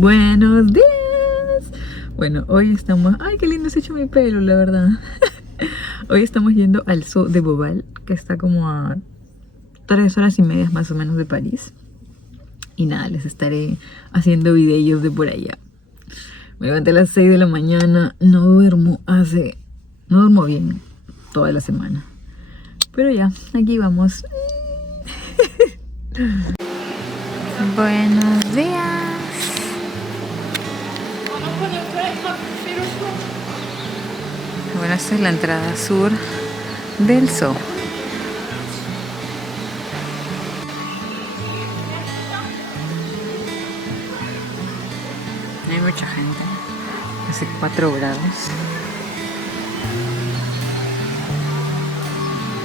Buenos días. Bueno, hoy estamos... Ay, qué lindo se ha hecho mi pelo, la verdad. Hoy estamos yendo al Zoo de Beauval, que está como a 3 horas y media más o menos de París. Y nada, les estaré haciendo videos de por allá. Me levanté a las 6 de la mañana. No duermo bien toda la semana. Pero ya, aquí vamos. Buenos días. Bueno, esta es la entrada sur del zoo. Hay mucha gente. Hace 4 grados.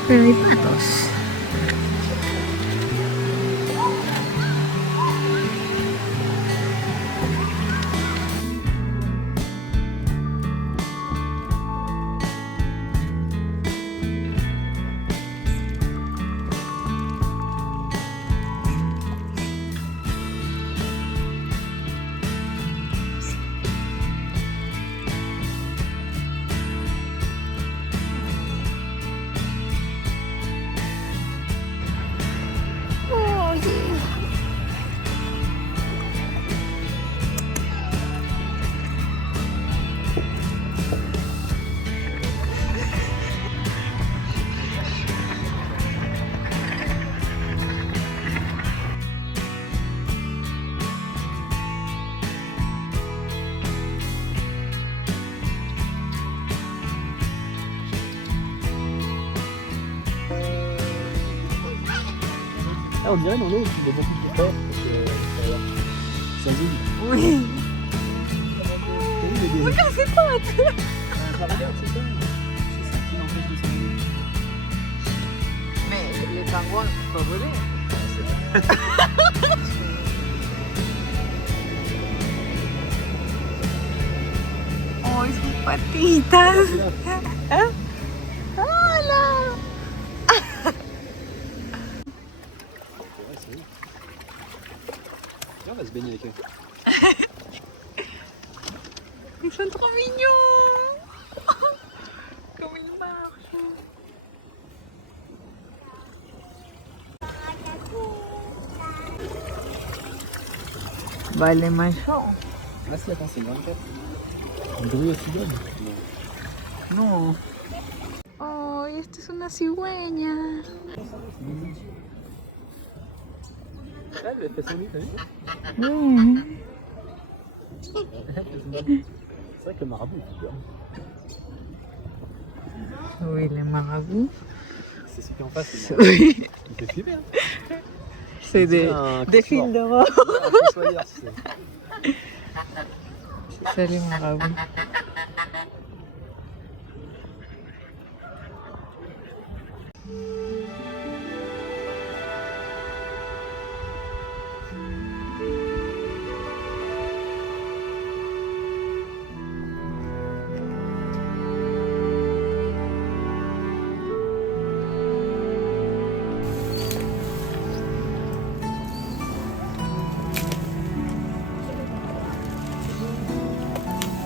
Pero hay patos. Ah, on dirait dans l'eau, il y a beaucoup plus fort parce que ça zone. Oui. Oui, Regarde ses pattes. regarde, c'est ça. C'est ça qui l'empêche de s'envoler. Mais les pingouins ne peuvent pas voler. Oh, sus patitas. ¿Eh? ¡Hola! Ouais, c'est oui. Viens, on va se baigner avec eux. Ils sont trop mignons. Comme ils marchent. Vale, macho. Ah si, attends, c'est une 24. Un bruit aussi bonne. No. Oh, esta es una cigüeña. Ah, elle fait son lit, t'as vu? C'est vrai que le marabout, il fait peur. Oui, le marabout. C'est celui qui est en face, c'est Oui. il fait flipper. Hein. C'est des films d'horreur. Un fossoyeur, tu sais. Salut, marabout.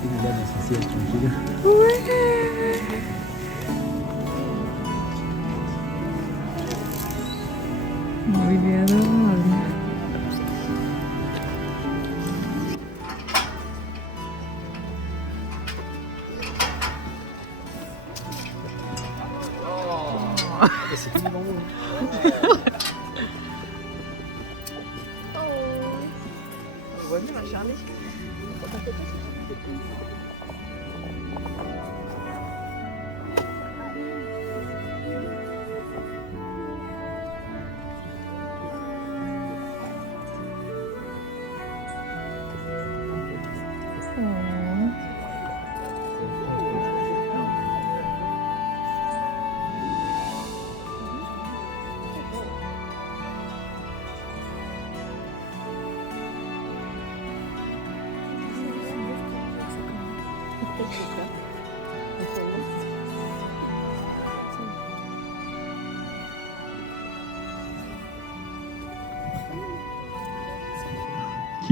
Une dame associée, tranquille. Ouais. Muy bien, adorable. C'est tout devant nous. On voit bien la Charlie.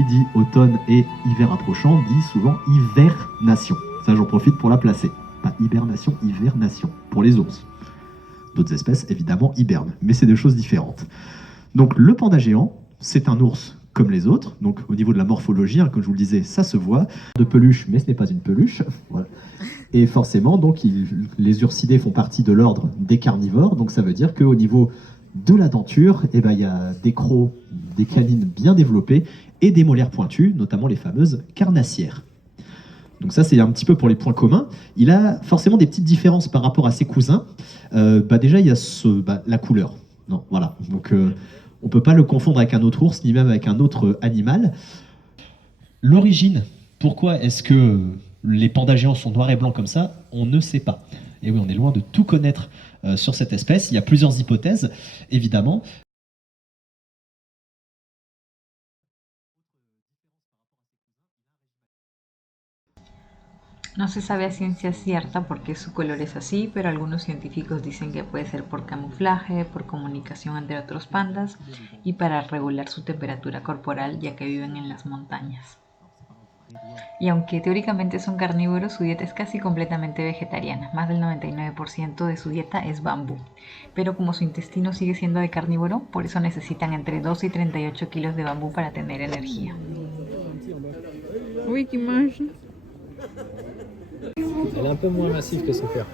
dit automne et hiver approchant dit souvent hivernation. Ça, j'en profite pour la placer. Pas hibernation, hivernation, pour les ours. D'autres espèces, évidemment, hibernent, mais c'est deux choses différentes. Donc le panda géant, c'est un ours comme les autres. Donc au niveau de la morphologie, hein, comme je vous le disais, ça se voit. De peluche, mais ce n'est pas une peluche. Voilà. Et forcément, donc, les ursidés font partie de l'ordre des carnivores. Donc ça veut dire qu'au niveau de la denture, eh ben, il y a des crocs, des canines bien développées et des molaires pointues, notamment les fameuses carnassières. Donc ça, c'est un petit peu pour les points communs. Il a forcément des petites différences par rapport à ses cousins. Déjà, il y a la couleur. Non, voilà. Donc, on ne peut pas le confondre avec un autre ours, ni même avec un autre animal. L'origine, pourquoi est-ce que les pandas géants sont noirs et blancs comme ça? On ne sait pas. Et oui, on est loin de tout connaître sur cette espèce. Il y a plusieurs hypothèses, évidemment. No se sabe a ciencia cierta por qué su color es así, pero algunos científicos dicen que puede ser por camuflaje, por comunicación entre otros pandas y para regular su temperatura corporal, ya que viven en las montañas. Y aunque teóricamente son carnívoros, su dieta es casi completamente vegetariana. Más del 99% de su dieta es bambú. Pero como su intestino sigue siendo de carnívoro, por eso necesitan entre 12 y 38 kilos de bambú para tener energía. Oui, qui mange. Elle est un peu moins massive que son père.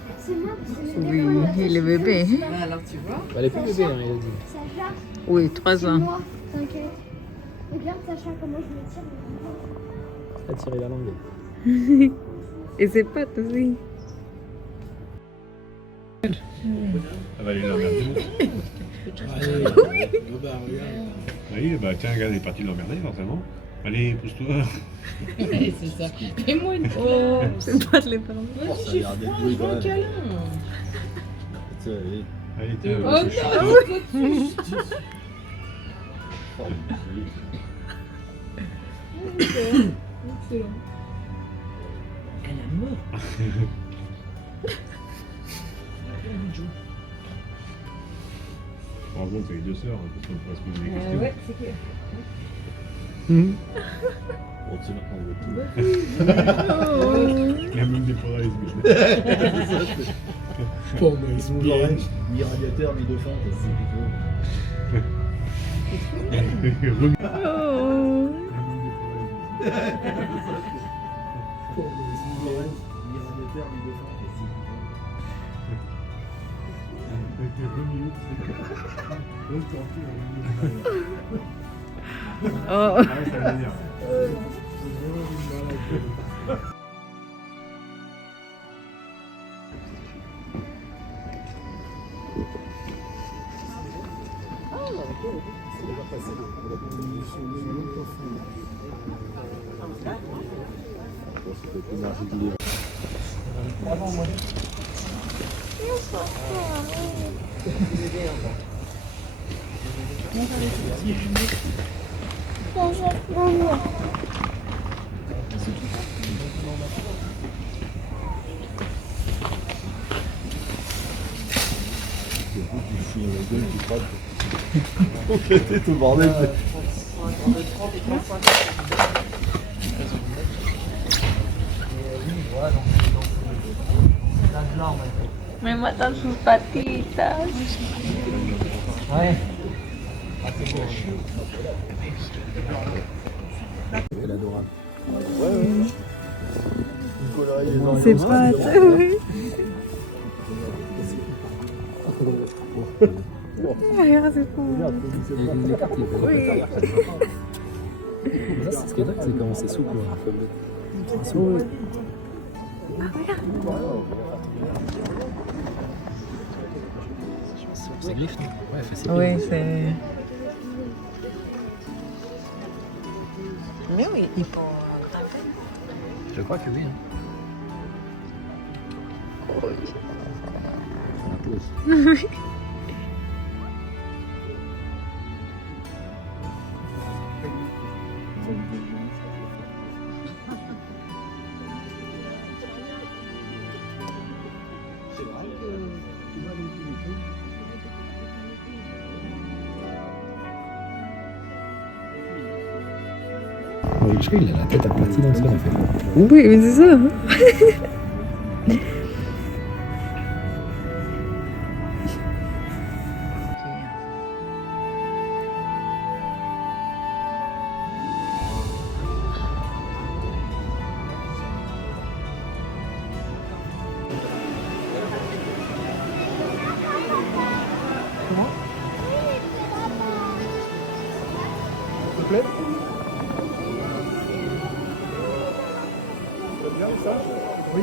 Oui, il est bébé. Elle est plus bébé, hein, il a dit. Oui, 3 ans. T'inquiète. Regarde Sacha comment je me tire. Elle a tiré la langue. Et ses pattes aussi. Elle va aller l'emmerder. Oui, bah tiens, regarde, elle est partie l'emmerder forcément. Allez, pousse-toi. C'est ça. Fais-moi une fois. C'est pas de les parents. Vas-y, j'ai froid, je veux un câlin. Allez, tiens, Oh c'est chaud. non, excellent. Elle a mort. Heureusement que t'as eu deux sœurs, hein, parce qu'on pourrait se poser des questions. Ouais, c'est clair. On tient à tout. Il y a même des polarismes. Bon, mais ils sont genre. Mi-radiateur, mi-dauphin, Oh. tout le bordel. Me matan sus patitas. Ouais. Elle est adorable. Ses pattes, oui. Regarde, c'est fou. Oui. Ce qui est dingue, c'est comment c'est souple. Oui. C'est gliffe, non? Ouais, elle fait ses Oui, pieds. c'est. Mais oui, il faut grimper. Je crois que oui. Hein. il a la tête aplatie dans le sol en fait. Oui, mais c'est ça. S'il te plaît. Oui.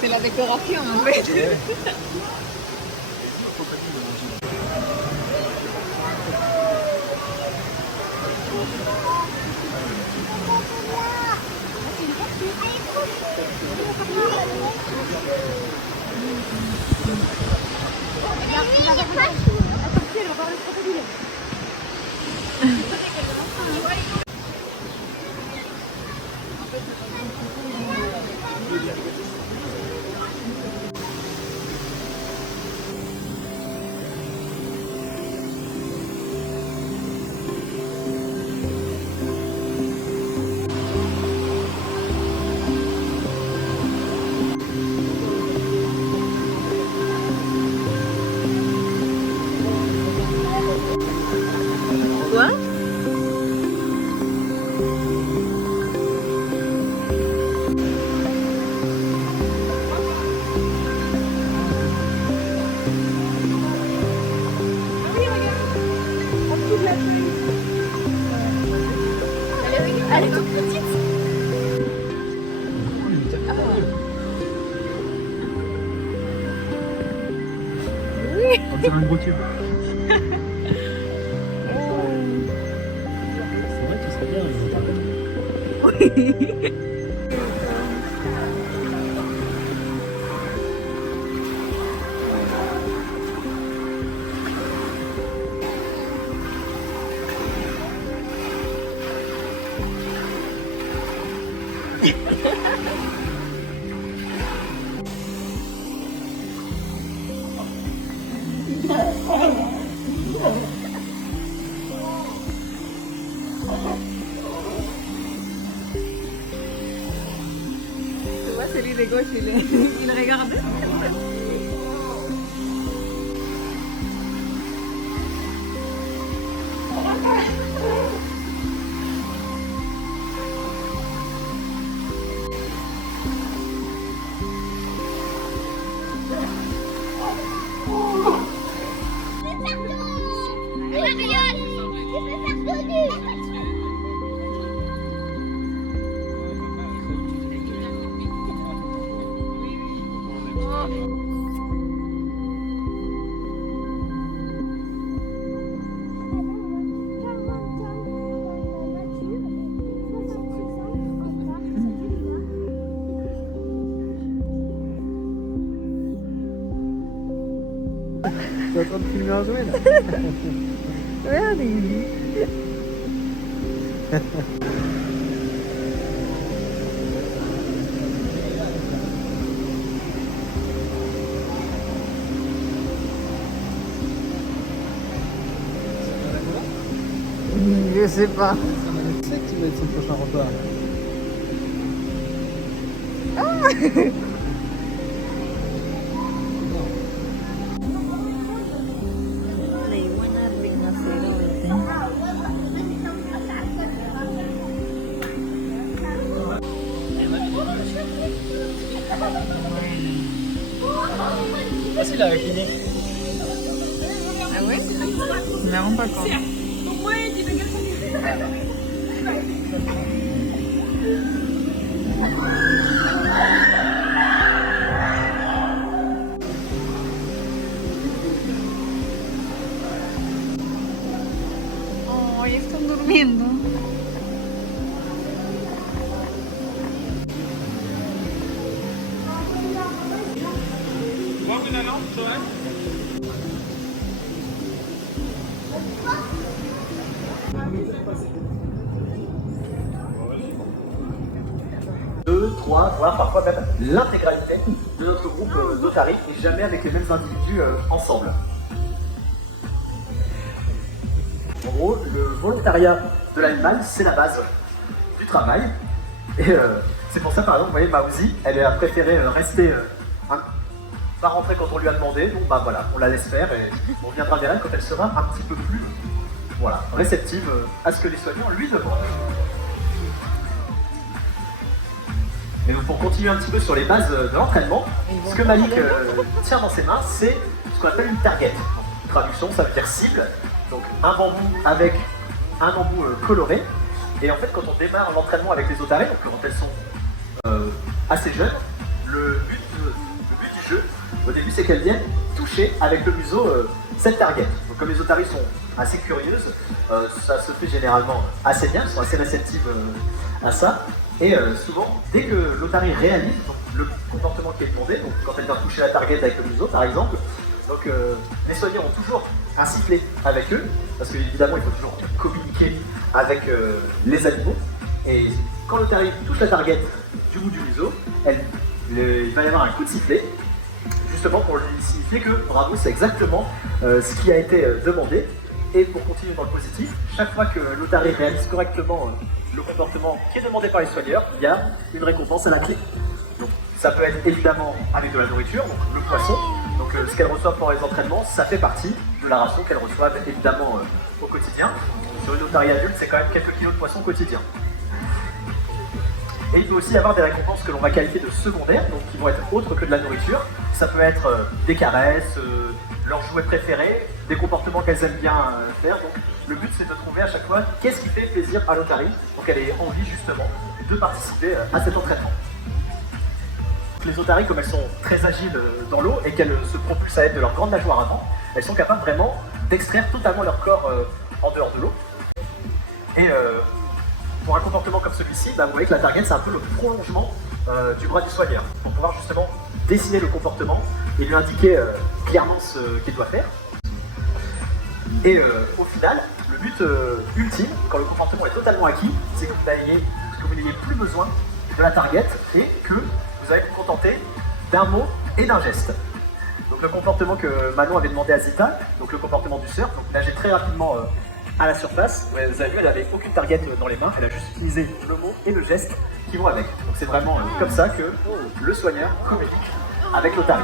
C'est la décoration en fait. Elle est toute petite. On dirait un gros tube. C'est vrai que ce serait bien. Tu vois, celui de gauche, il regarde. Tu es en train de filmer un jouet là? Regarde. Je sais pas. Tu sais que tu vas être son prochain repas. Ah ouais? Je me rends pas compte. Oh, ya están durmiendo. Deux, trois, voire parfois même l'intégralité de notre groupe d'Otari et jamais avec les mêmes individus ensemble. En gros, le volontariat de l'animal, c'est la base du travail. Et c'est pour ça, par exemple, vous voyez, Maouzi, elle a préféré rester, pas rentrer quand on lui a demandé, donc bah voilà, on la laisse faire et on viendra vers elle quand elle sera un petit peu plus, voilà, réceptive à ce que les soignants lui demandent. Et donc pour continuer un petit peu sur les bases de l'entraînement, ce que Malik tient dans ses mains, c'est ce qu'on appelle une target. Donc, traduction, ça veut dire cible. Donc un bambou avec un bambou coloré. Et en fait, quand on démarre l'entraînement avec les otaries, donc quand elles sont assez jeunes, le but du jeu, au début, c'est qu'elles viennent toucher avec le museau cette target. Donc comme les otaries sont assez curieuses, ça se fait généralement assez bien, elles sont assez réceptives à ça. Et souvent, dès que l'otari réalise donc, le comportement qui est demandé, donc quand elle vient toucher la target avec le museau par exemple, donc les soignants ont toujours un sifflet avec eux, parce qu'évidemment il faut toujours communiquer avec les animaux. Et quand l'otari touche la target du bout du museau, il va y avoir un coup de sifflet, justement pour lui signifier que bravo, c'est exactement ce qui a été demandé. Et pour continuer dans le positif, chaque fois que l'otari réalise correctement le comportement qui est demandé par les soigneurs, il y a une récompense à la clé. Donc, ça peut être évidemment avec de la nourriture, donc le poisson. Donc ce qu'elles reçoivent pendant les entraînements, ça fait partie de la ration qu'elles reçoivent évidemment au quotidien. Sur une otarie adulte, c'est quand même quelques kilos de poisson quotidien. Et il peut aussi y avoir des récompenses que l'on va qualifier de secondaires, donc qui vont être autres que de la nourriture. Ça peut être des caresses, leurs jouets préférés, des comportements qu'elles aiment bien faire. Donc le but c'est de trouver à chaque fois qu'est-ce qui fait plaisir à l'otari, pour qu'elle ait envie justement de participer à cet entraînement. Les otaries, comme elles sont très agiles dans l'eau et qu'elles se propulsent à l'aide de leur grande nageoire avant, elles sont capables vraiment d'extraire totalement leur corps en dehors de l'eau. Et pour un comportement comme celui-ci, bah, vous voyez que la target c'est un peu le prolongement du bras du soigneur, pour pouvoir justement dessiner le comportement et lui indiquer clairement ce qu'il doit faire. Et au final, le but ultime, quand le comportement est totalement acquis, c'est que vous n'ayez plus besoin de la target et que vous allez vous contenter d'un mot et d'un geste. Donc le comportement que Manon avait demandé à Zita, donc le comportement du surf, donc nager très rapidement à la surface. Vous avez vu, elle n'avait aucune target dans les mains, elle a juste utilisé le mot et le geste qui vont avec. Donc c'est vraiment comme ça que le soigneur communique avec l'otari.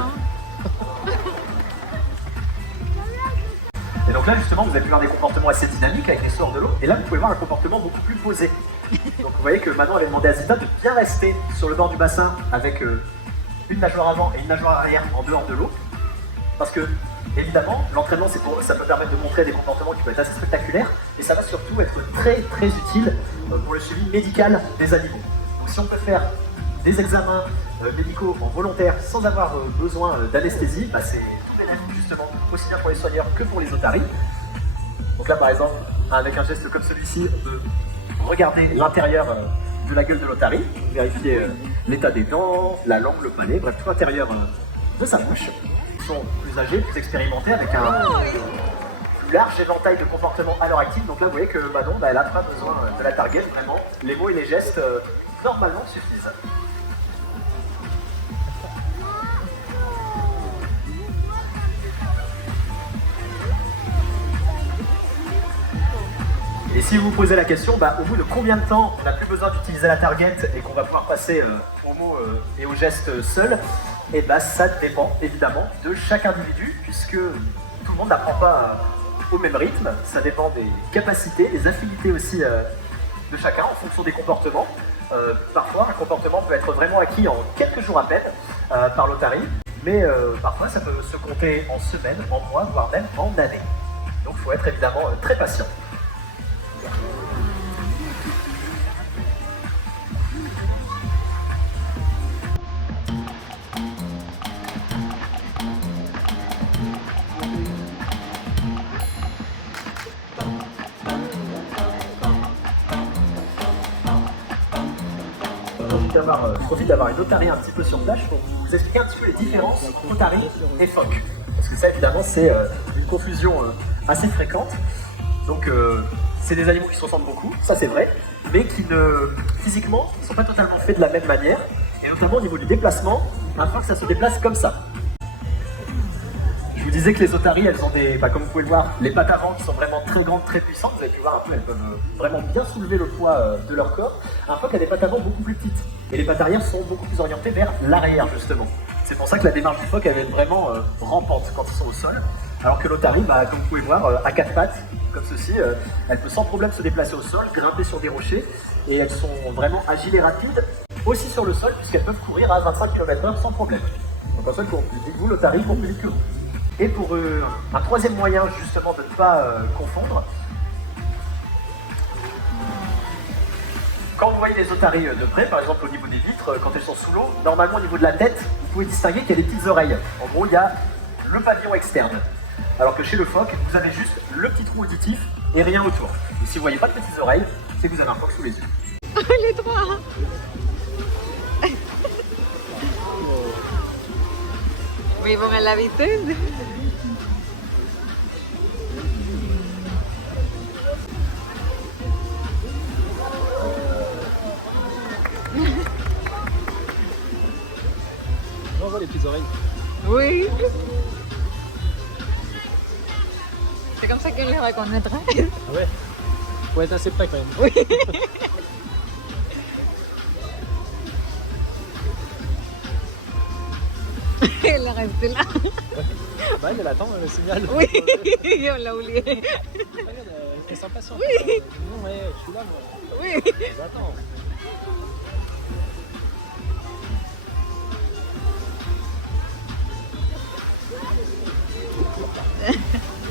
Et donc là justement vous avez pu voir des comportements assez dynamiques avec les sorts de l'eau, et là vous pouvez voir un comportement beaucoup plus posé. Donc vous voyez que Manon avait demandé à Zita de bien rester sur le bord du bassin avec une nageoire avant et une nageoire arrière en dehors de l'eau, parce que évidemment l'entraînement ça peut permettre de montrer des comportements qui peuvent être assez spectaculaires, et ça va surtout être très très utile pour le suivi médical des animaux. Donc si on peut faire des examens médicaux en volontaire sans avoir besoin d'anesthésie, bah, c'est tout bénéfique justement, aussi bien pour les soigneurs que pour les otaries. Donc là par exemple, avec un geste comme celui-ci, on peut regarder l'intérieur de la gueule de l'otari, vérifier l'état des dents, la langue, le palais, bref tout l'intérieur de sa bouche. Ils sont plus âgés, plus expérimentés, avec un plus large éventail de comportements à leur actif. Donc là vous voyez que Manon, bah, elle n'a pas besoin de la target, vraiment. Les mots et les gestes normalement suffisent. Et si vous vous posez la question, bah, au bout de combien de temps on n'a plus besoin d'utiliser la target et qu'on va pouvoir passer aux mots et aux gestes seuls, et bah, ça dépend évidemment de chaque individu, puisque tout le monde n'apprend pas au même rythme. Ça dépend des capacités, des affinités aussi de chacun en fonction des comportements. Parfois, un comportement peut être vraiment acquis en quelques jours à peine par l'otari, mais parfois ça peut se compter en semaines, en mois, voire même en années. Donc il faut être évidemment très patient. Je profite d'avoir une otarie un petit peu sur place pour vous expliquer un petit peu les différences entre otarie et phoque. Parce que ça, évidemment, c'est une confusion assez fréquente. Donc, c'est des animaux qui se ressemblent beaucoup, ça c'est vrai, mais qui physiquement, ne sont pas totalement faits de la même manière, et notamment au niveau du déplacement, un phoque, ça se déplace comme ça. Je vous disais que les otaries, elles ont comme vous pouvez le voir, les pattes avant qui sont vraiment très grandes, très puissantes. Vous avez pu voir un peu, elles peuvent vraiment bien soulever le poids de leur corps. Un phoque a des pattes avant beaucoup plus petites. Et les pattes arrière sont beaucoup plus orientées vers l'arrière, justement. C'est pour ça que la démarche du phoque, elle est vraiment rampante quand ils sont au sol. Alors que l'otarie, comme vous pouvez voir, à quatre pattes, comme ceci, elle peut sans problème se déplacer au sol, grimper sur des rochers. Et elles sont vraiment agiles et rapides, aussi sur le sol, puisqu'elles peuvent courir à 25 km/h sans problème. Donc en sol, court plus vite que vous, l'otarie court plus vite que vous. Et pour un troisième moyen justement de ne pas confondre, quand vous voyez les otaries de près, par exemple au niveau des vitres, quand elles sont sous l'eau, normalement au niveau de la tête, vous pouvez distinguer qu'il y a des petites oreilles. En gros, il y a le pavillon externe. Alors que chez le phoque, vous avez juste le petit trou auditif et rien autour. Et si vous voyez pas de petites oreilles, c'est que vous avez un phoque sous les yeux. Les trois. Mais ils vont à la vitesse. On voit les petites oreilles. Oui. C'est comme ça qu'elle les reconnaîtra. Ah ouais. Faut être assez près quand même. Oui. Elle est restée là. Bah elle attend le signal. Oui, on l'a oublié. Regarde, elle est impatiente. Oui. Non ouais, je suis là moi. Oui. J'attends.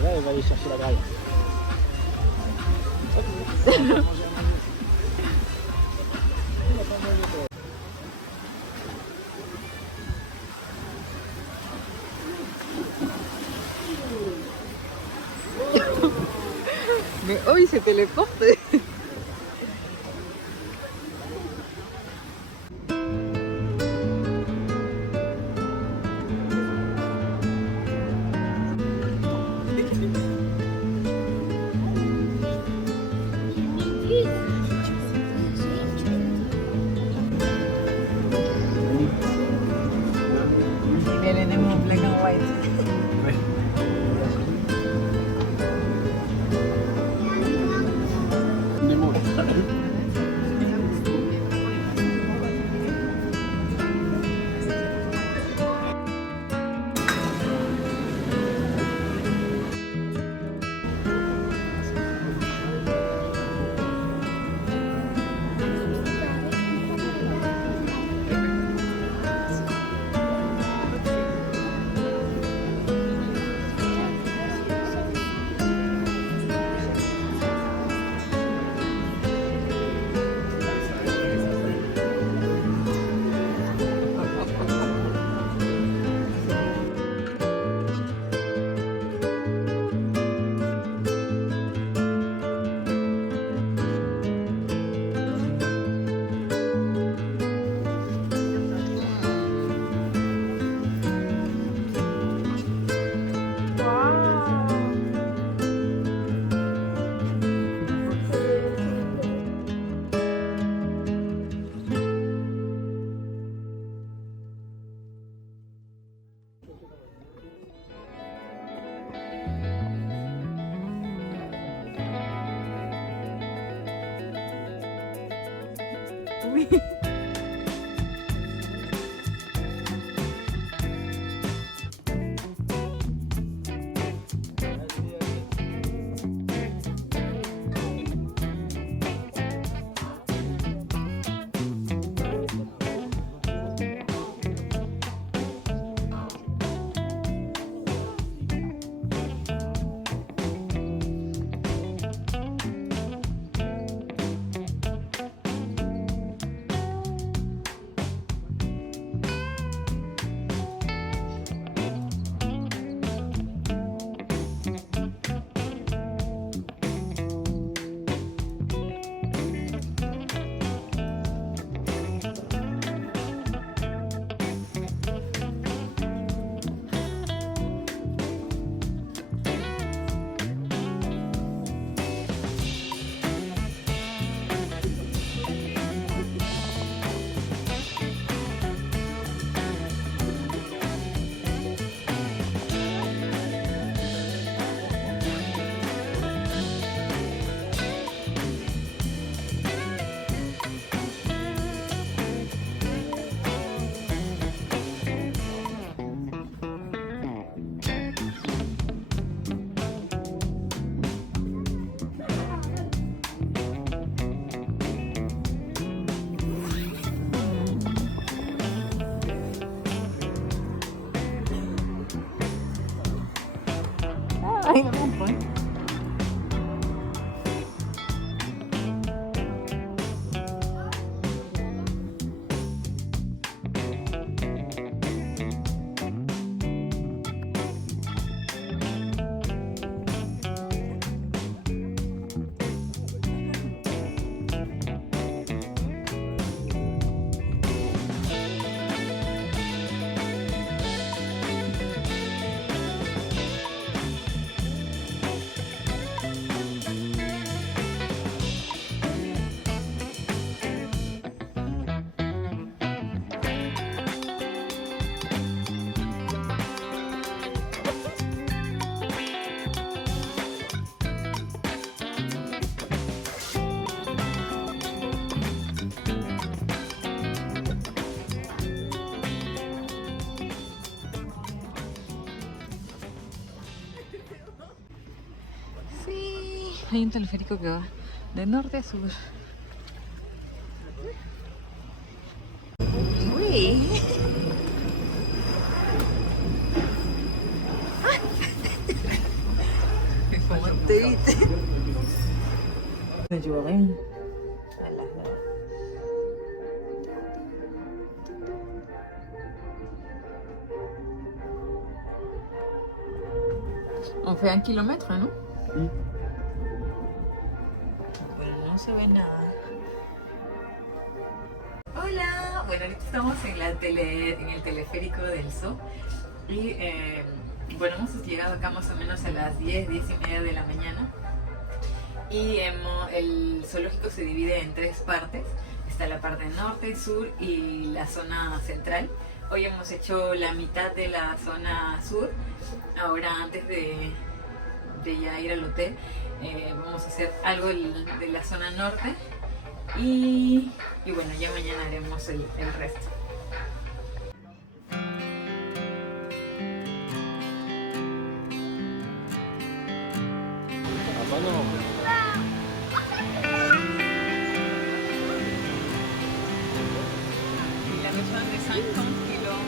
Là, elle va aller chercher la graille. Mais oh, il s'est téléporté. Il est en black and white. Nemo. Oui. Ay, lo compro, ¿eh? Sí, hay un teleférico que va de norte a sur. Uy. ¿Cómo te viste? Me lloré. A las dos. On fait 1 kilomètre, ¿no? Bueno, no se ve nada. Hola, bueno, ahorita estamos en el teleférico del Zoo y bueno, hemos llegado acá más o menos a las 10, 10 y media de la mañana y el zoológico se divide en 3 partes. Está la parte norte, sur y la zona central. Hoy hemos hecho la mitad de la zona sur. Ahora, antes de ya ir al hotel, vamos a hacer algo de la zona norte y bueno, ya mañana haremos el resto. Ah bah non. La versión de 50 kilos.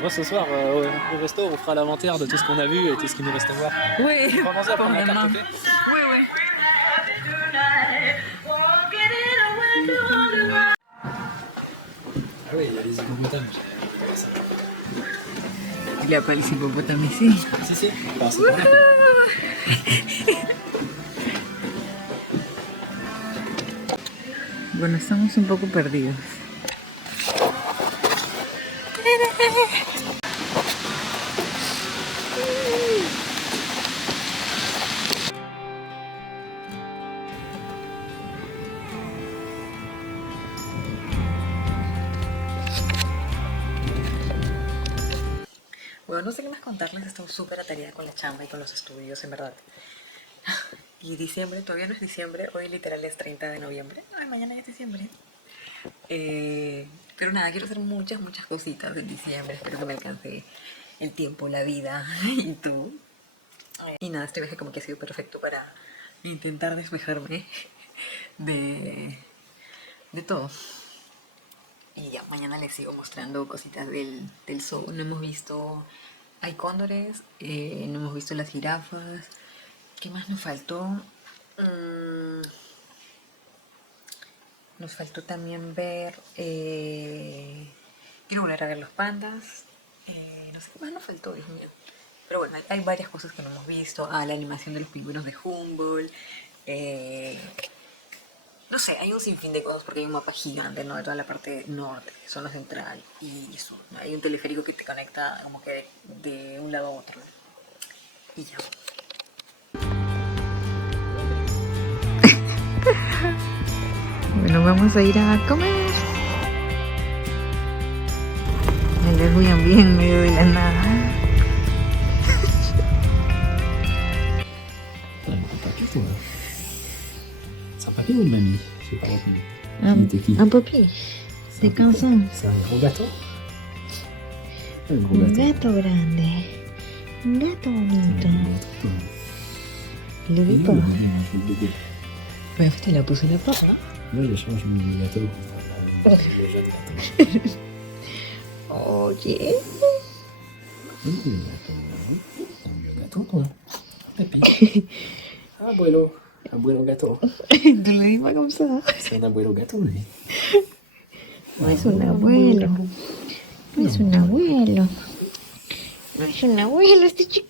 Moi ce soir au resto on fera l'inventaire de tout ce qu'on a vu et tout ce qu'il nous reste à voir. Oui, On va commencer à prendre la carte, ok? Oui, oui. Ah oui, il y a les hippopotames. Il n'y a pas les hippopotames ici. Si, si. Enfin, c'est pas là. Bueno, estamos un poco perdidos. Bueno, no sé qué más contarles, estoy súper atareada con la chamba y con los estudios, en verdad. Y diciembre, todavía no es diciembre, hoy literal es 30 de noviembre. Ay, mañana ya es diciembre. Pero nada, quiero hacer muchas cositas en diciembre. Espero que me alcance el tiempo, la vida y tú. Y nada, este viaje como que ha sido perfecto para intentar despejarme de todo. Y ya, mañana les sigo mostrando cositas del zoo. No hemos visto... Hay cóndores, no hemos visto las jirafas. ¿Qué más nos faltó? Nos faltó también ver... quiero volver a ver los pandas. No sé qué más nos faltó, Dios mío. Pero bueno, hay varias cosas que no hemos visto. La animación de los pingüinos de Humboldt. No sé, hay un sinfín de cosas porque hay un mapa gigante, ¿no? De toda la parte norte, zona central. Y eso, ¿no? Hay un teleférico que te conecta como que de un lado a otro. Y ya. Bueno, vamos a ir a comer. Me les voy bien en medio de la nada. C'est un papy ou une mamie? Je sais pas retenu. Un, était qui? un papy. C'est 15 ans. C'est un gros gâteau? Un gros Un gâteau. gato grande. Un gato bonito. Le vi pas. Pues te la puse la papa. Moi, j'ai changé le gâteau. Le jeune gâteau. Oye. Le gâteau. Un gâteau, toi. Papy. Abuelo. Abuelo gâteau. Tú le dices como ça. C'est un abuelo gâteau, lui. No es un abuelo. No es un abuelo. No es un abuelo este chico.